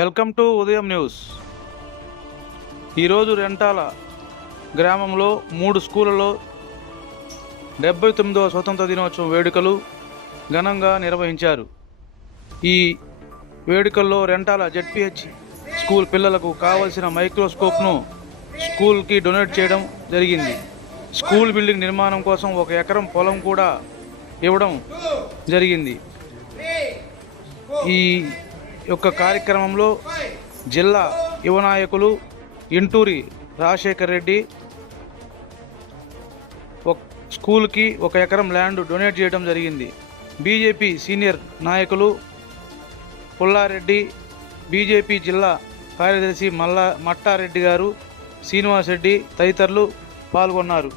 Welcome to ఉదయం news. ఈరోజు రెంటాల గ్రామంలో మూడు స్కూళ్ళలో డెబ్బై తొమ్మిదవ స్వతంత్ర దినోత్సవం వేడుకలు ఘనంగా నిర్వహించారు. ఈ వేడుకల్లో రెంటాల జెడ్పిహెచ్ స్కూల్ పిల్లలకు కావలసిన మైక్రోస్కోప్ను స్కూల్కి డొనేట్ చేయడం జరిగింది. స్కూల్ బిల్డింగ్ నిర్మాణం కోసం ఒక ఎకరం పొలం కూడా ఇవ్వడం జరిగింది. ఈ యొక్క కార్యక్రమంలో జిల్లా యువ నాయకులు ఇంటూరి రాజశేఖర్ రెడ్డి ఒక స్కూల్కి ఒక ఎకరం ల్యాండ్ డొనేట్ చేయడం జరిగింది. బీజేపీ సీనియర్ నాయకులు పుల్లారెడ్డి బీజేపీ జిల్లా కార్యదర్శి మల్లా మట్టారెడ్డి గారు శ్రీనివాస్ రెడ్డి తదితరులు పాల్గొన్నారు.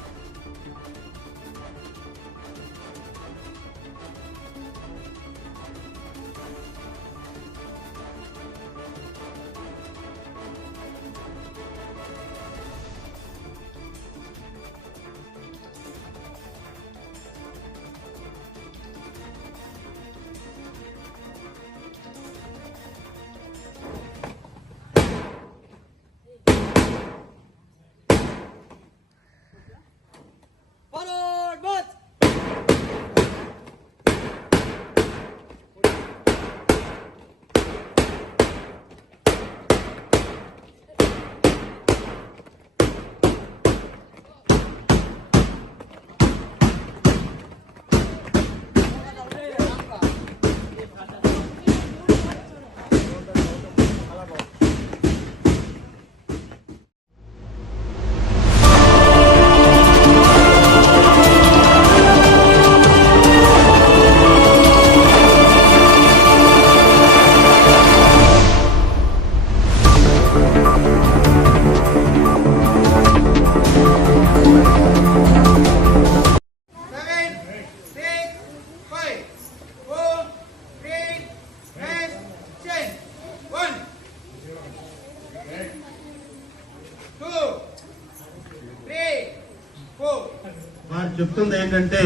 చెప్తుంది ఏంటంటే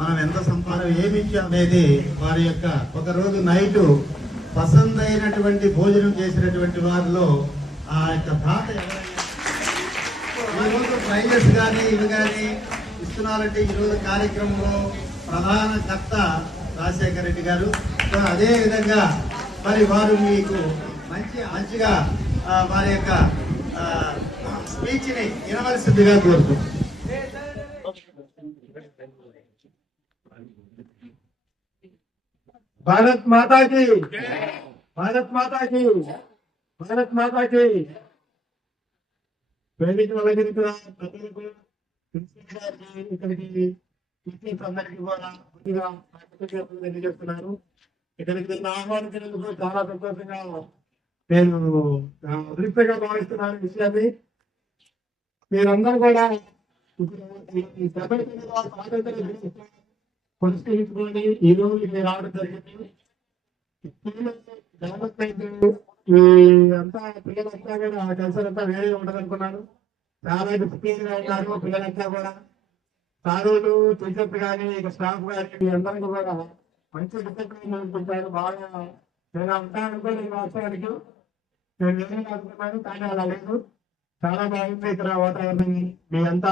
మనం ఎంత సంపాదన ఏమి అనేది వారి యొక్క ఒక రోజు నైట్ పసందైనటువంటి భోజనం చేసినటువంటి వారిలో ఆ యొక్క తాత ఈరోజు ప్రైజెస్ కానీ ఇవి కానీ ఇస్తున్నారంటే ఈరోజు కార్యక్రమంలో ప్రధాన కర్త రాజశేఖర రెడ్డి గారు. అదే విధంగా మరి వారు మీకు మంచి మంచిగా వారి యొక్క స్పీచ్ని వినవలసిందిగా కోరుతున్నాం భారత్ మాతాకి భారత్ మాతాకి భారత్ మాతాకి ప్రేమించిన వాళ్ళకి ఇక్కడికి అందరికీ కూడా చాలా సంతోషంగా నేను అదృష్టంగా భావిస్తున్నాను విషయాన్ని మీరందరూ కూడా ఇప్పుడు పురస్కరించుకొని ఈ రోజు ఇక్కడ రావడం జరిగింది. పిల్లలు అయితే ఈ అంతా పిల్లలంతా కూడా కల్చర్ అంతా వేరే ఉండదు అనుకున్నాను చాలా డిసిప్లిన్ ఉన్నారు పిల్లలంతా కూడా. సారులు టీచర్స్ కానీ ఇక స్టాఫ్ కానీ మీ అందరికీ కూడా మంచి డిసిప్లిన్ అనుకుంటారు బాగా నేను అంతా అనుకోలేదు వాస్తవానికి. నేను వేరే అనుకున్నాను కానీ అలా లేదు. చాలా బాగుంది ఇక్కడ వాతావరణం. మీ అంతా